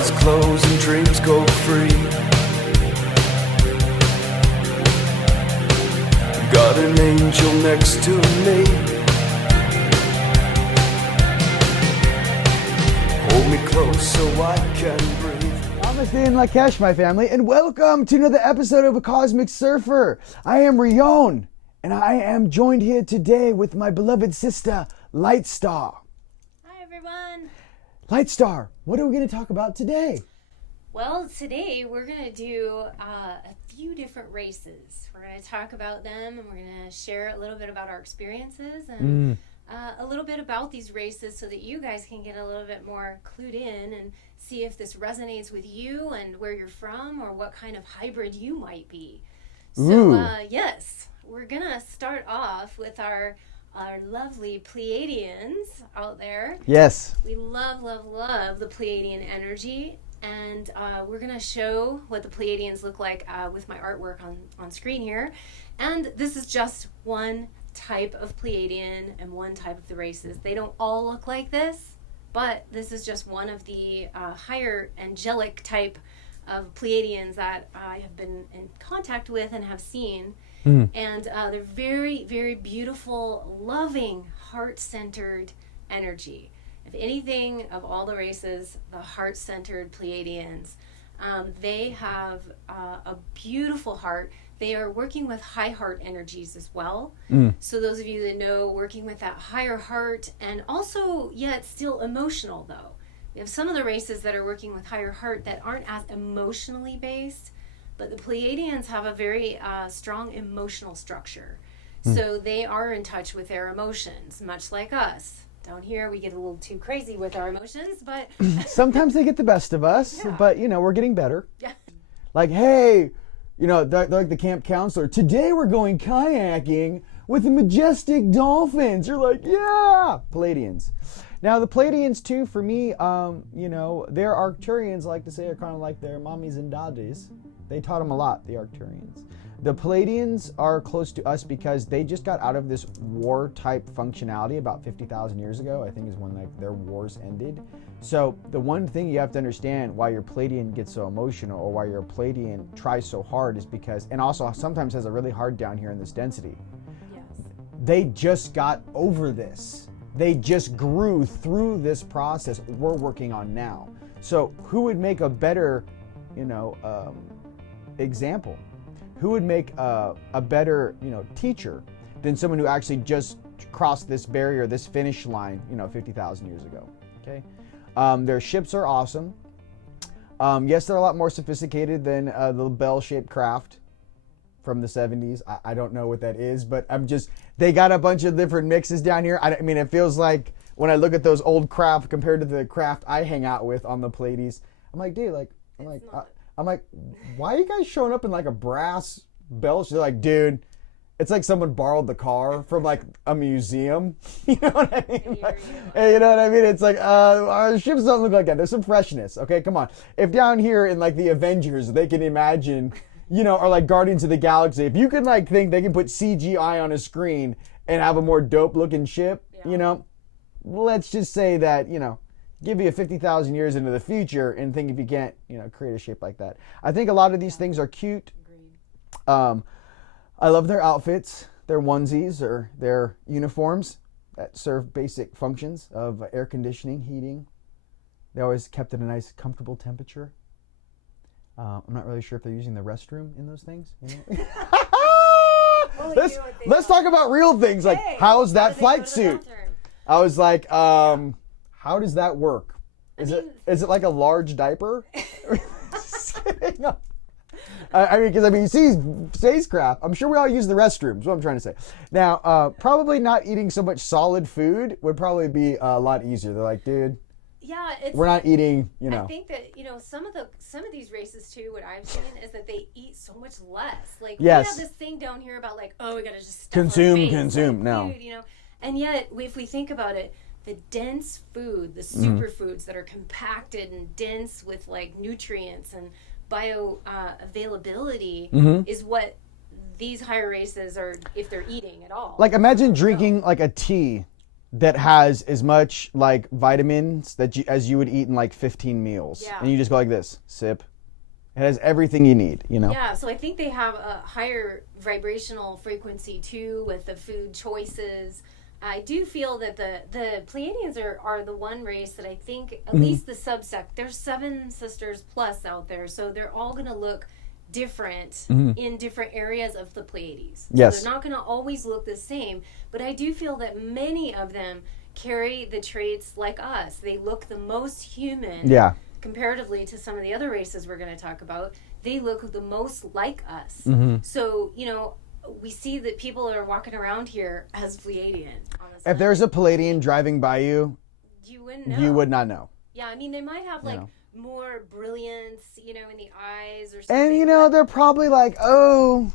Eyes closed and dreams go free. Got an angel next to me. Hold me close so I can breathe. Namaste and Lakesh, my family, and welcome to another episode of A Cosmic Surfer. I am Rion, and I am joined here today with my beloved sister, Lightstar. Hi, everyone. Lightstar, what are we going to talk about today? Well, today we're going to do a few different races. We're going to talk about them, and we're going to share a little bit about our experiences and a little bit about these races so that you guys can get a little bit more clued in and see if this resonates with you and where you're from or what kind of hybrid you might be. So, yes, we're going to start off with our lovely Pleiadians out there. Yes. We love, love, love the Pleiadian energy. And we're going to show what the Pleiadians look like with my artwork on screen here. And this is just one type of Pleiadian and one type of the races. They don't all look like this, but this is just one of the higher angelic type of Pleiadians that I have been in contact with and have seen. And they're very, very beautiful, loving, heart-centered energy. If anything, of all the races, the heart-centered Pleiadians, they have a beautiful heart. They are working with high heart energies as well. So those of you that know, working with that higher heart, and also yet still emotional though. We have some of the races that are working with higher heart that aren't as emotionally based, but the Pleiadians have a very strong emotional structure. So they are in touch with their emotions, much like us. Down here, we get a little too crazy with our emotions, but... Sometimes they get the best of us, but, we're getting better. Yeah. Like, hey, they're like the camp counselor. Today we're going kayaking with the majestic dolphins. You're like, yeah, Palladians. Now, the Palladians, too, for me, their Arcturians, like to say, are kind of like their mommies and daddies. They taught them a lot, the Arcturians. The Palladians are close to us because they just got out of this war-type functionality about 50,000 years ago, I think is when their wars ended. So the one thing you have to understand why your Palladian gets so emotional or why your Palladian tries so hard is because, and also sometimes has a really hard down here in this density. Yes. They just got over this. They just grew through this process we're working on now. So who would make a better, example? Who would make a better, teacher than someone who actually just crossed this barrier, this finish line, 50,000 years ago? Okay, their ships are awesome. Yes, they're a lot more sophisticated than the bell-shaped craft from the 70s. I don't know what that is, but they got a bunch of different mixes down here. I mean, it feels like when I look at those old craft compared to the craft I hang out with on the Pleiades, I'm like, dude, I'm like, why are you guys showing up in like a brass bell? They're like, dude, it's like someone borrowed the car from like a museum. You know what I mean? You know what I mean? It's like, our ships don't look like that. There's some freshness. Okay, come on. If down here in like the Avengers, they can imagine, or like Guardians of the Galaxy, if you can like think they can put CGI on a screen and have a more dope looking ship, let's just say that, give you 50,000 years into the future and think if you can't, create a shape like that. I think a lot of these things are cute. Agreed. I love their outfits, their onesies or their uniforms that serve basic functions of air conditioning, heating. They always kept at a nice, comfortable temperature. I'm not really sure if they're using the restroom in those things. Let's talk about real things like how's that flight suit? I was like, how does that work? Is it like a large diaper? Because you see spacecraft, I'm sure we all use the restrooms, what I'm trying to say. Now, probably not eating so much solid food would probably be a lot easier. They're like, dude, we're not eating, I think that, some of these races too, what I've seen is that they eat so much less. Like, we have this thing down here about like, oh, we gotta just stuff consume, like no. Food, and yet, if we think about it, the dense food, the superfoods that are compacted and dense with like nutrients and bioavailability is what these higher races are, if they're eating at all. Like imagine drinking like a tea that has as much like vitamins as you would eat in like 15 meals. Yeah. And you just go like this, sip. It has everything you need, you know? Yeah, so I think they have a higher vibrational frequency too with the food choices. I do feel that the Pleiadians are the one race that I think, at least the subsect, there's 7 sisters plus out there, so they're all going to look different in different areas of the Pleiades. Yes. So they're not going to always look the same, but I do feel that many of them carry the traits like us. They look the most human. Yeah. Comparatively to some of the other races we're going to talk about. They look the most like us. So, you know, we see that people are walking around here as Pleiadian. If there's a Palladian driving by you, you wouldn't know. you would not know. Yeah, I mean, they might have like more brilliance, you know, in the eyes or something. And, you know, they're probably like, oh,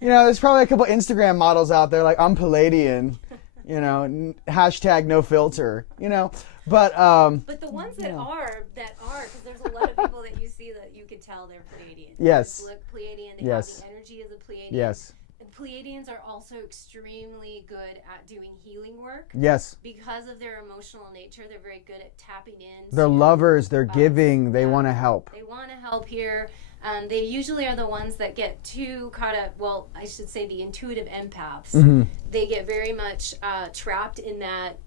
you know, there's probably a couple Instagram models out there like, I'm Palladian, you know, hashtag no filter, you know. But the ones that are, because there's a lot of people that you see that you could tell they're Pleiadian. Yes. They look Pleiadian. They have the energy of the Pleiadian. Yes. And Pleiadians are also extremely good at doing healing work. Yes. Because of their emotional nature, they're very good at tapping in. They're lovers. They're giving. They want to help. They want to help here. They usually are the ones that get too caught up. Well, I should say the intuitive empaths. They get very much trapped in that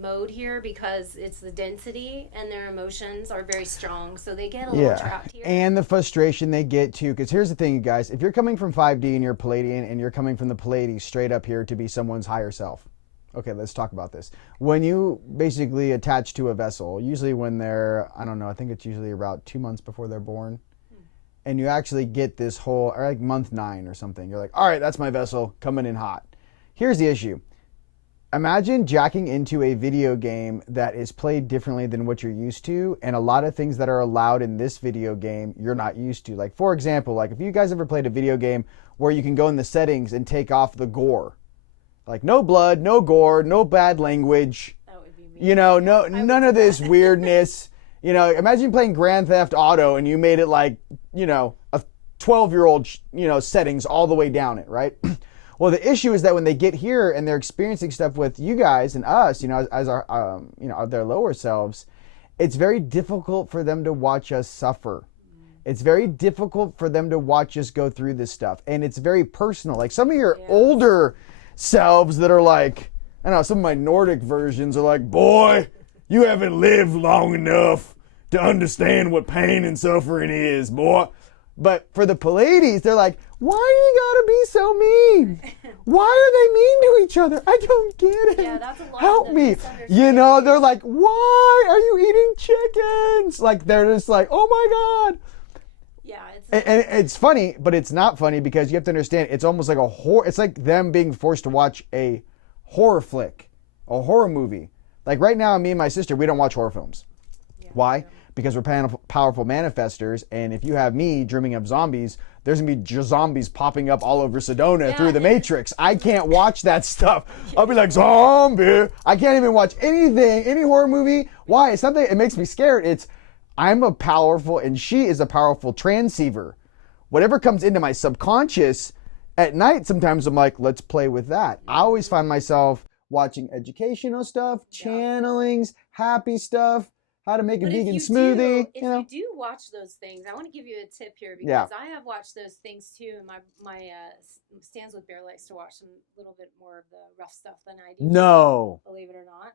mode here because it's the density and their emotions are very strong. So they get a little trapped here. And the frustration they get too. Because here's the thing, you guys. If you're coming from 5D and you're Palladian and you're coming from the Pleiades straight up here to be someone's higher self. Okay, let's talk about this. When you basically attach to a vessel, usually when they're, I don't know, I think it's usually about 2 months before they're born. And you actually get this whole, or like month 9 or something. You're like, all right, that's my vessel coming in hot. Here's the issue. Imagine jacking into a video game that is played differently than what you're used to, and a lot of things that are allowed in this video game you're not used to. Like, for example, like if you guys ever played a video game where you can go in the settings and take off the gore. Like no blood, no gore, no bad language. That would be me. You know, none of this weirdness. You know, imagine playing Grand Theft Auto and you made it like, you know, a 12-year-old, you know, settings all the way down it, right? Well, the issue is that when they get here and they're experiencing stuff with you guys and us, you know, as our, you know, their lower selves, it's very difficult for them to watch us suffer. It's very difficult for them to watch us go through this stuff. And it's very personal. Like some of your older selves that are like, I don't know, some of my Nordic versions are like, boy, you haven't lived long enough to understand what pain and suffering is, boy. But for the Pleiades, they're like, why do you gotta be so mean? Why are they mean to each other? I don't get it. Yeah, that's a lot. Help me. You know, they're like, why are you eating chickens? Like, they're just like, oh my God. Yeah, and it's funny, but it's not funny because you have to understand, it's almost like a horror. It's like them being forced to watch a horror flick, a horror movie. Like right now, me and my sister, we don't watch horror films. Yeah, why? Because we're powerful manifestors, and if you have me dreaming of zombies, there's gonna be zombies popping up all over Sedona through the Matrix. I can't watch that stuff. I'll be like, zombie. I can't even watch anything, any horror movie. Why? It's something, it makes me scared. It's, I'm a powerful, and she is a powerful transceiver. Whatever comes into my subconscious at night, sometimes I'm like, let's play with that. I always find myself watching educational stuff, channelings, happy stuff, how to make a vegan smoothie. If you do watch those things, I want to give you a tip here because I have watched those things too. And my Stands with Bear likes to watch some little bit more of the rough stuff than I do. No. Believe it or not.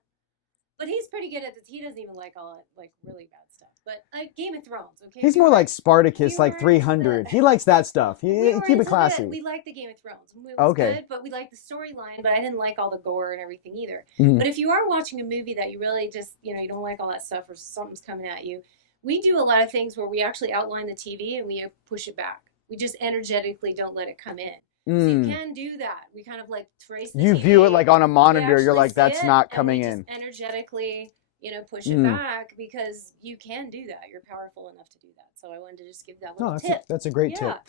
But he's pretty good at this. He doesn't even like all that, like really bad stuff. But like Game of Thrones, okay? He's more like Spartacus, like 300. He likes that stuff. He keep it classy. We like the Game of Thrones. It was good, but we like the storyline. But I didn't like all the gore and everything either. But if you are watching a movie that you really just, you know, you don't like all that stuff or something's coming at you, we do a lot of things where we actually outline the TV and we push it back. We just energetically don't let it come in. So you can do that. We kind of like trace the You TV, view it like on a monitor. You're like, that's not coming in. Energetically, you know, push it back because you can do that. You're powerful enough to do that. So I wanted to just give that little tip. That's a great tip.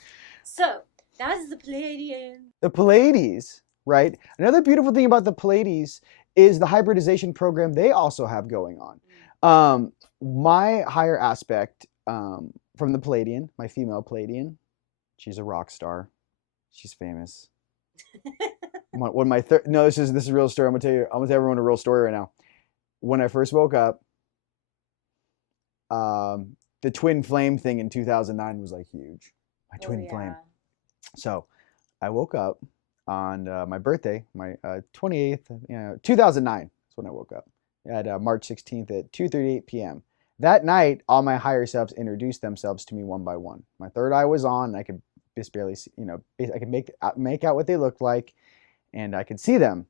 So that's the Pleiadian. The Pleiades, right? Another beautiful thing about the Pleiades is the hybridization program they also have going on. My higher aspect from the Palladian, my female Palladian, she's a rock star. She's famous. No, this is a real story. I'm gonna tell everyone a real story right now. When I first woke up, the twin flame thing in 2009 was like huge. My twin flame. So I woke up on my birthday, my 28th, 2009. That's when I woke up. At March 16th at 2:38 p.m. That night, all my higher selves introduced themselves to me one by one. My third eye was on, and I could just barely see, I could make out what they looked like, and I could see them.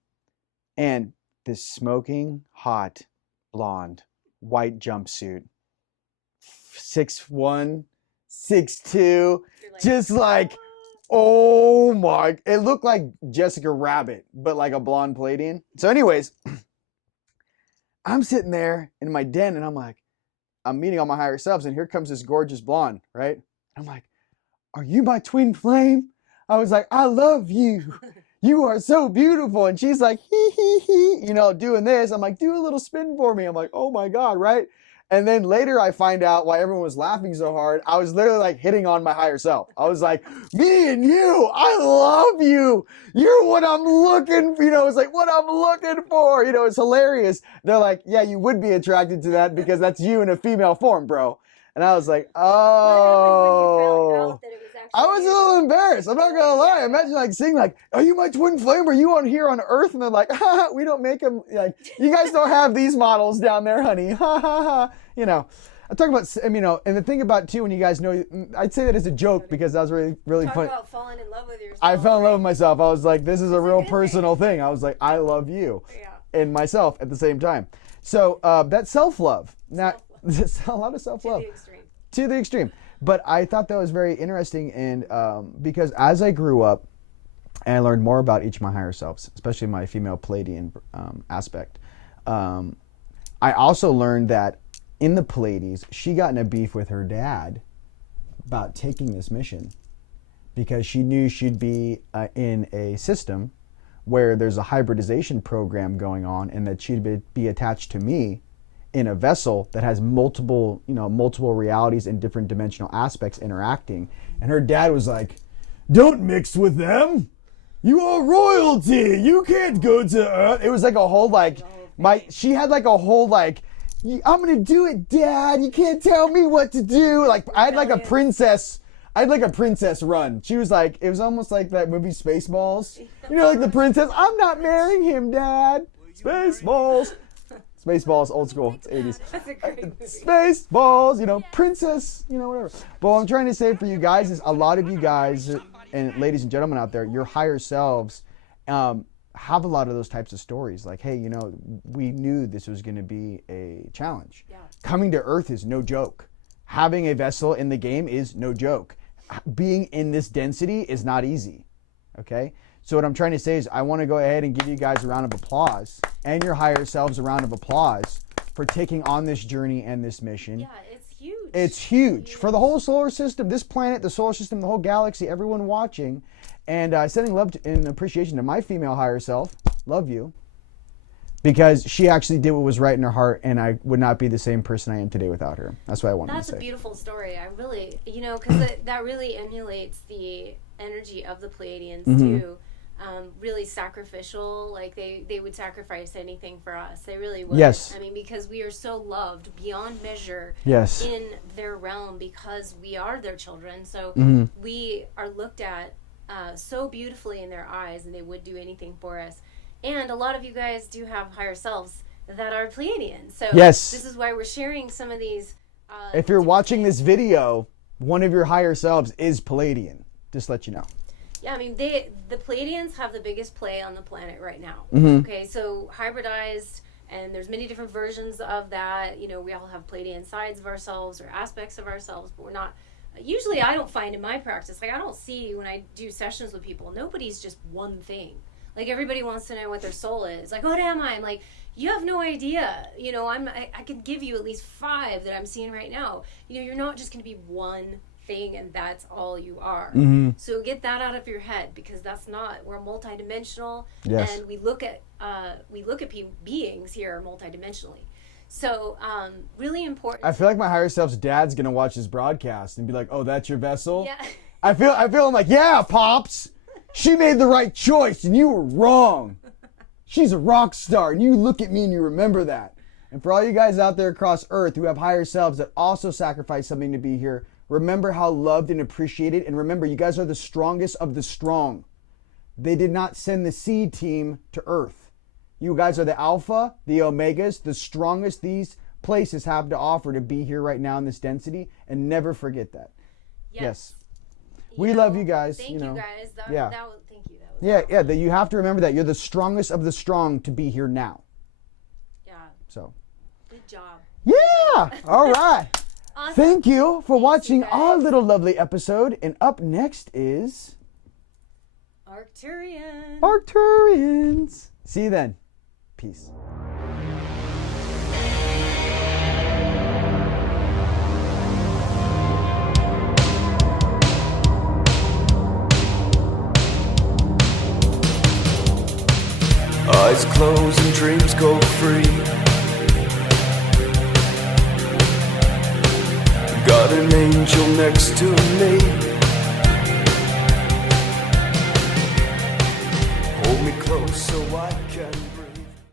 And this smoking hot blonde white jumpsuit, 6'1", 6'2", just like, oh my, it looked like Jessica Rabbit, but like a blonde Palladian. So anyways, I'm sitting there in my den, and I'm meeting all my higher selves, and here comes this gorgeous blonde, right? I'm like, are you my twin flame? I was like, I love you. You are so beautiful. And she's like, hee, hee, hee, doing this. I'm like, do a little spin for me. I'm like, oh my God, right? And then later I find out why everyone was laughing so hard. I was literally like hitting on my higher self. I was like, me and you, I love you. You're what I'm looking for. It's like what I'm looking for. It's hilarious. They're like, yeah, you would be attracted to that because that's you in a female form, bro. And I was like, oh. I was a little embarrassed. I'm not going to lie. Imagine like seeing like, are you my twin flame? Are you on here on Earth? And they're like, ha, we don't make them. Like, you guys don't have these models down there, honey. Ha, ha, ha. I'm talking about, and the thing about too, when you guys know, I'd say that as a joke because that was really, really fun. Talk about falling in love with yourself. I fell in love with myself. I was like, this is a real personal thing. I was like, I love you and myself at the same time. So that's self-love. Now, there's a lot of self-love. To the extreme. But I thought that was very interesting, and because as I grew up and I learned more about each of my higher selves, especially my female Palladian aspect, I also learned that in the Pleiades, she got in a beef with her dad about taking this mission because she knew she'd be in a system where there's a hybridization program going on and that she'd be attached to me in a vessel that has multiple realities and different dimensional aspects interacting. And her dad was like, don't mix with them. You are royalty. You can't go to Earth. It was like a whole she had like a whole I'm going to do it, Dad. You can't tell me what to do. Like I had like a princess run. She was like, it was almost like that movie Spaceballs. Like the princess, I'm not marrying him, Dad. Spaceballs. Spaceballs, old school, it's 80s. That's a great movie. Spaceballs, princess, whatever. But what I'm trying to say for you guys is a lot of you guys, and ladies and gentlemen out there, your higher selves have a lot of those types of stories. Like, hey, we knew this was going to be a challenge. Yeah. Coming to Earth is no joke. Having a vessel in the game is no joke. Being in this density is not easy, okay? So what I'm trying to say is I want to go ahead and give you guys a round of applause and your higher selves a round of applause for taking on this journey and this mission. Yeah, it's huge. It's huge for the whole solar system, this planet, the solar system, the whole galaxy, everyone watching. And sending love and appreciation to my female higher self. Love you. Because she actually did what was right in her heart, and I would not be the same person I am today without her. That's what I wanted to say. That's a beautiful story. I really, because that really emulates the energy of the Pleiadians too. Really sacrificial, like they would sacrifice anything for us. They really would. Yes. Because we are so loved beyond measure in their realm because we are their children. So we are looked at so beautifully in their eyes, and they would do anything for us. And a lot of you guys do have higher selves that are Pleiadians. So this is why we're sharing some of these. If you're watching this video, one of your higher selves is Palladian. Just let you know. Yeah, the Pleiadians have the biggest play on the planet right now. Okay, so hybridized, and there's many different versions of that. We all have Pleiadian sides of ourselves or aspects of ourselves, but we're not. Usually, I don't find in my practice, I don't see when I do sessions with people, nobody's just one thing. Like everybody wants to know what their soul is. Like, what am I? I'm like, you have no idea. I can give you at least 5 that I'm seeing right now. You're not just going to be one thing and that's all you are. So get that out of your head because that's not. We're multi-dimensional, and we look at beings here multi-dimensionally. So really important. I feel like my higher self's dad's gonna watch this broadcast and be like, "Oh, that's your vessel." Yeah. I feel I'm like, "Yeah, pops." She made the right choice and you were wrong. She's a rock star and you look at me and you remember that. And for all you guys out there across Earth who have higher selves that also sacrifice something to be here, remember how loved and appreciated. And remember, you guys are the strongest of the strong. They did not send the C team to Earth. You guys are the alpha, the omegas, the strongest these places have to offer to be here right now in this density. And never forget that. Yes. We love you guys. Thank you guys. Thank you. That was yeah. That you have to remember that you're the strongest of the strong to be here now. Yeah. So. Good job. Yeah. All right. Awesome. Thank you for watching guys. our little lovely episode. And up next is Arcturian. Arcturians. See you then. Peace. Eyes closed and dreams go free. Got an angel next to me. Hold me close so I can